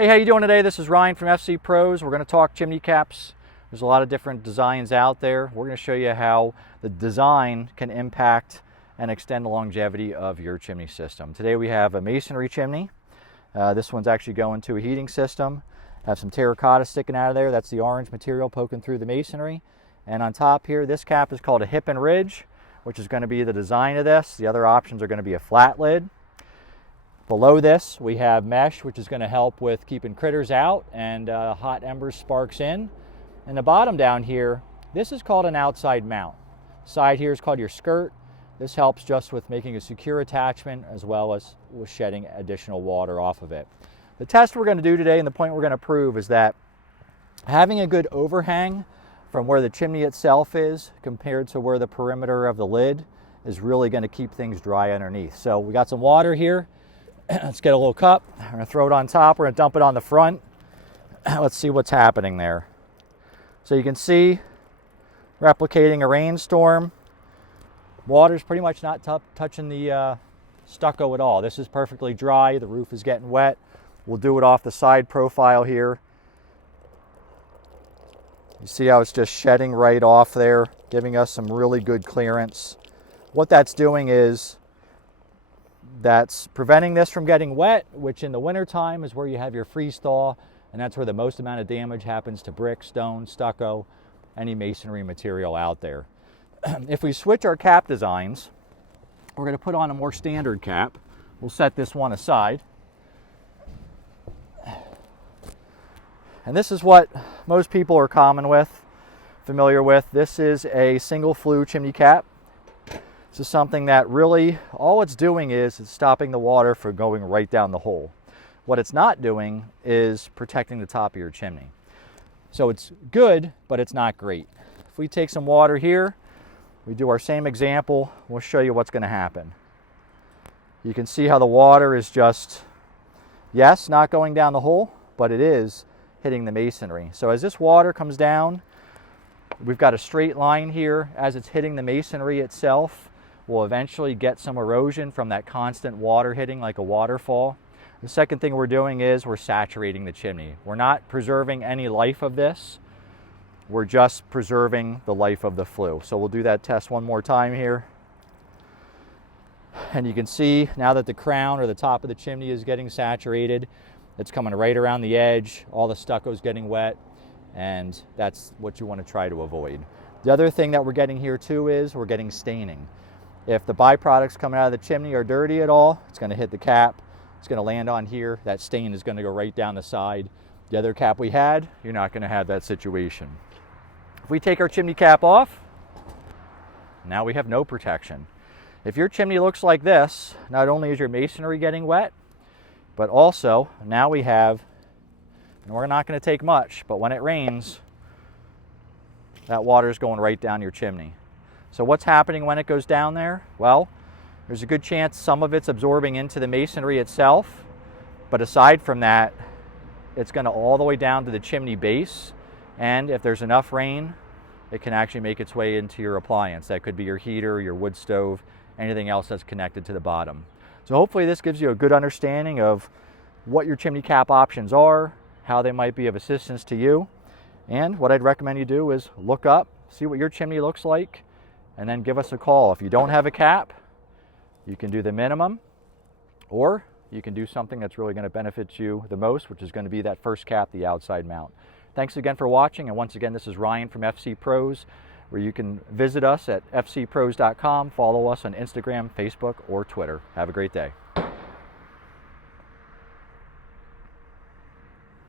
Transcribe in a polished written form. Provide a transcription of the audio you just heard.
Hey, how you doing today? This is Ryan from FC Pros. We're going to talk chimney caps. There's a lot of different designs out there. We're going to show you how the design can impact and extend the longevity of your chimney system. Today we have a masonry chimney. This one's actually going to a heating system. Have some terracotta sticking out of there. That's the orange material poking through the masonry. And on top here, this cap is called a hip and ridge, which is going to be the design of this. The other options are going to be a flat lid. Below this, we have mesh, which is going to help with keeping critters out and hot embers, sparks in. And the bottom down here, this is called an outside mount. Side here is called your skirt. This helps just with making a secure attachment as well as with shedding additional water off of it. The test we're going to do today and the point we're going to prove is that having a good overhang from where the chimney itself is compared to where the perimeter of the lid is really going to keep things dry underneath. So we got some water here. Let's get a little cup. We're going to throw it on top. We're going to dump it on the front. Let's see what's happening there. So you can see, replicating a rainstorm, water's pretty much not touching the stucco at all. This is perfectly dry. The roof is getting wet. We'll do it off the side profile here. You see how it's just shedding right off there, giving us some really good clearance. What that's doing is that's preventing this from getting wet, which in the wintertime is where you have your freeze thaw, and that's where the most amount of damage happens to brick, stone, stucco, any masonry material out there. If we switch our cap designs, we're going to put on a more standard cap. We'll set this one aside. And this is what most people are familiar with. This is a single flue chimney cap. This is something that really, all it's doing is it's stopping the water from going right down the hole. What it's not doing is protecting the top of your chimney. So it's good, but it's not great. If we take some water here, we do our same example, we'll show you what's going to happen. You can see how the water is just, yes, not going down the hole, but it is hitting the masonry. So as this water comes down, we've got a straight line here. As it's hitting the masonry itself, we'll eventually get some erosion from that constant water hitting like a waterfall. The second thing we're doing is we're saturating the chimney. We're not preserving any life of this. We're just preserving the life of the flue. So we'll do that test one more time here. And you can see now that the crown or the top of the chimney is getting saturated, it's coming right around the edge, all the stucco is getting wet, and that's what you want to try to avoid. The other thing that we're getting here too is we're getting staining. If the byproducts coming out of the chimney are dirty at all, it's going to hit the cap. It's going to land on here. That stain is going to go right down the side. The other cap we had, you're not going to have that situation. If we take our chimney cap off, now we have no protection. If your chimney looks like this, not only is your masonry getting wet, but also now we have, and we're not going to take much, but when it rains, that water is going right down your chimney. So what's happening when it goes down there? Well, there's a good chance some of it's absorbing into the masonry itself, but aside from that, it's going to all the way down to the chimney base, and if there's enough rain, it can actually make its way into your appliance. That could be your heater, your wood stove, anything else that's connected to the bottom. So hopefully this gives you a good understanding of what your chimney cap options are, how they might be of assistance to you, and what I'd recommend you do is look up, see what your chimney looks like, and then give us a call. If you don't have a cap, you can do the minimum, or you can do something that's really going to benefit you the most, which is going to be that first cap, the outside mount. Thanks again for watching, and once again, this is Ryan from FC Pros, where you can visit us at fcpros.com, follow us on Instagram, Facebook, or Twitter. Have a great day.